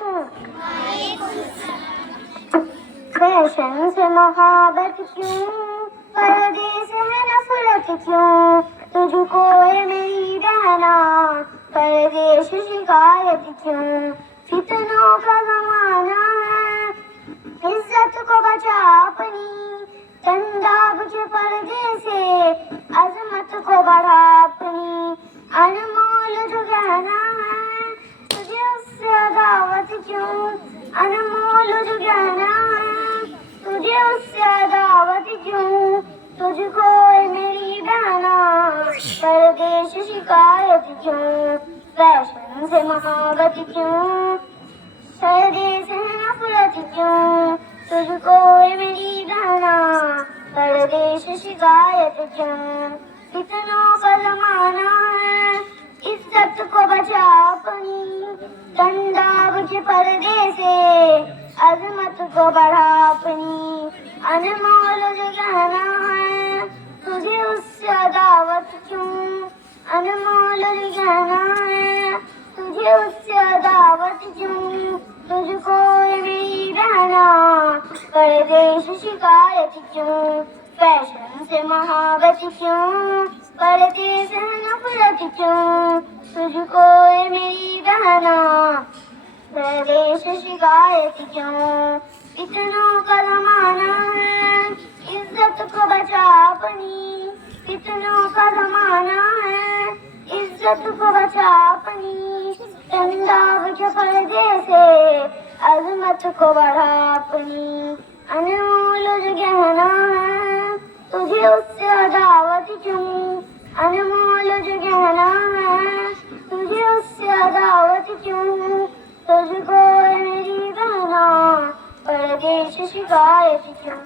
वबरकातुहू। Fashion से मोहब्बत क्यों, पर्दे से है नफरत क्यों, तुझको है मेरी बहना परदेश शिकायत क्यों। फितनों का जमाना है, इज्जत को बचा अपनी, तंदाब के पर्दे से अजमत को बढ़ा अपनी। अनमोल जो गहना है, तुझे उससे अदावत क्यों, अनमोल जो गहना है, तुझे उससे अदावत क्यों। तुझको है मेरी बहना परदेश शिकायत क्यों। फैशन से मोहब्बत क्यों, पर्दे से नफरत क्यों, तुझको है मेरी बहना परदेश शिकायत क्यों। फितनों का जमाना है, इज्जत को बचा अपनी, तंदाब के पर्दे से अजमत को बढ़ा अपनी। अनमोल जो गहना है, तुझे उससे अदावत क्यों, अनमोल जो गहना है, तुझे उससे अदावत क्यों। तुझको है मेरी बहना परदेश शिकायत क्यों। फैशन से मोहब्बत क्यों, पर्दे से नफरत क्यों, तुझको है मेरी बहना परदेश शिकायत क्यों। फितनों का जमाना है, इज्जत को बचा अपनी, फितनों का जमाना है, इज्जत को बचा अपनी। तंदाब के पर्दे से अजमत को बढ़ा अपनी। अनमोल जो गहना है, तुझे उससे अदावत क्यों, अनमोल जो गहना है, तुझे उससे अदावत क्यों। तुझको है मेरी बहना परदेश शिकायत क्यों।